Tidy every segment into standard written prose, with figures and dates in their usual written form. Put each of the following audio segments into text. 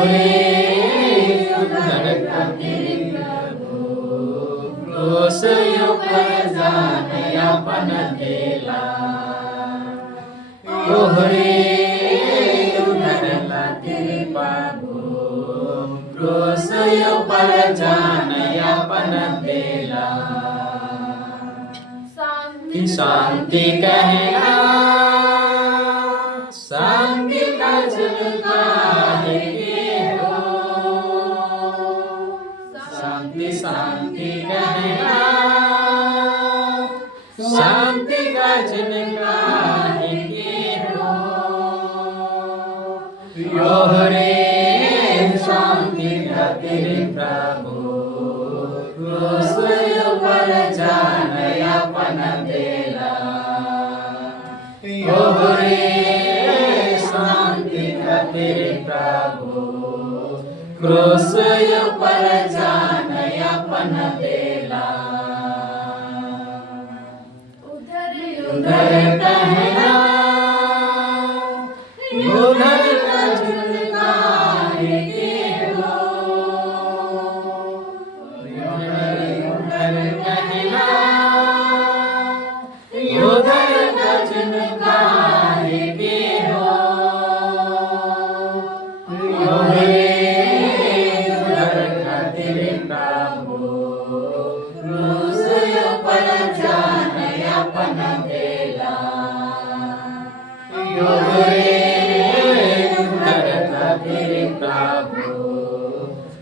रे उधर तेरे प्रभु क्रोस पर जान अपन देला रे उधर तेरे प्रभु क्रोस पर जान अपन देला शांति कहना शांति का झुमका है हो शांति शांति कहना शांति का झुमका है हो रे शांति का तेरे प्रभु क्रोस पर जान अपन देला रे शांति का तेरे प्रभु क्रोस पर जान अपन देला उधर कहना उधर का झुमका है हो उधर कहना उधर का झुमका है हो उधर का तेरे प्रभु क्रूस पर जान अपन देला उधर का तेरे प्रभु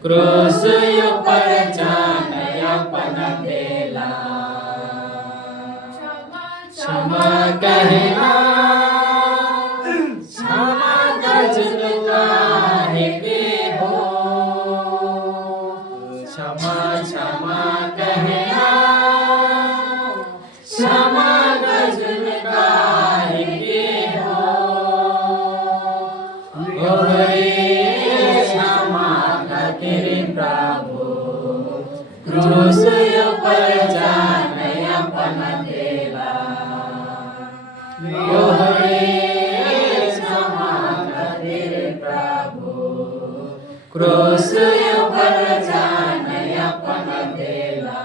क्रूस पर जान अपन देला क्षमा कहना क्षमा का झुमका है हो क्षमा क्षमा कहना क्षमा का झुमका है हो रे क्षमा का तेरे प्रभु क्रूस पर जान अपन देला रे क्षमा का तेरे प्रभु क्रूस पर जान अपन देला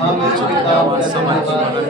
हम चुकता समर्पण